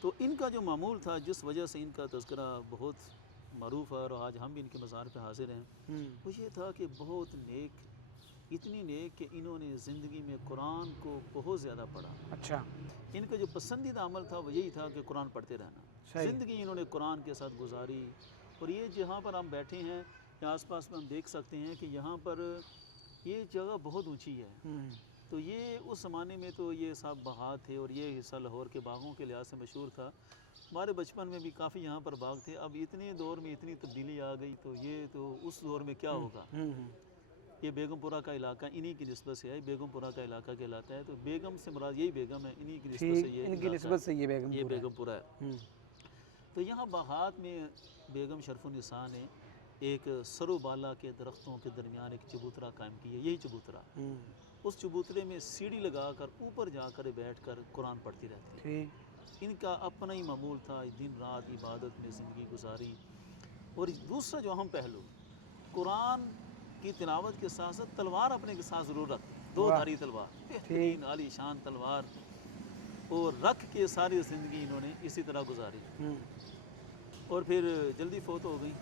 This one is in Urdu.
تو ان کا جو معمول تھا، جس وجہ سے ان کا تذکرہ بہت معروف ہے اور آج ہم بھی ان کے مزار پہ حاضر ہیں، وہ یہ تھا کہ بہت نیک، اتنی نیک کہ انہوں نے زندگی میں قرآن کو بہت زیادہ پڑھا۔ اچھا، ان کا جو پسندیدہ عمل تھا وہ یہی تھا کہ قرآن پڑھتے رہنا، زندگی انہوں نے قرآن کے ساتھ گزاری۔ اور یہ جہاں پر ہم بیٹھے ہیں یا آس پاس میں ہم دیکھ سکتے ہیں کہ یہاں پر یہ جگہ بہت اونچی ہے، تو یہ اس زمانے میں تو یہ سب باغات تھے، اور یہ حصہ لاہور کے باغوں کے لحاظ سے مشہور تھا۔ ہمارے بچپن میں بھی کافی یہاں پر باغ تھے، اب اتنے دور میں اتنی تبدیلی آ گئی، تو یہ تو اس دور میں کیا ہوگا۔ یہ بیگم پورہ کا علاقہ انہی کی نسبت سے ہے، بیگم پورہ کا علاقہ کہلاتا ہے، تو بیگم سے مراد یہی بیگم ہے، انہی کی نسبت سے یہ ان کی نسبت سے یہ بیگم پورہ ہے۔ تو یہاں باغات میں بیگم شرف النساء نے ایک سرو بالا کے درختوں کے درمیان ایک چبوترا قائم کی ہے، یہی چبوترا۔ اس چبوترے میں سیڑھی لگا کر اوپر جا کر بیٹھ کر قرآن پڑھتی رہتی ہے۔ ان کا اپنا ہی معمول تھا، دن رات عبادت میں زندگی گزاری۔ اور دوسرا جو اہم پہلو، قرآن کی تلاوت کے ساتھ ساتھ تلوار اپنے کے ساتھ ضرور رکھتے، دو دھاری تلوار، بہترین عالی شان تلوار، اور رکھ کے ساری زندگی انہوں نے اسی طرح گزاری۔ اور پھر جلدی فوت ہو گئی۔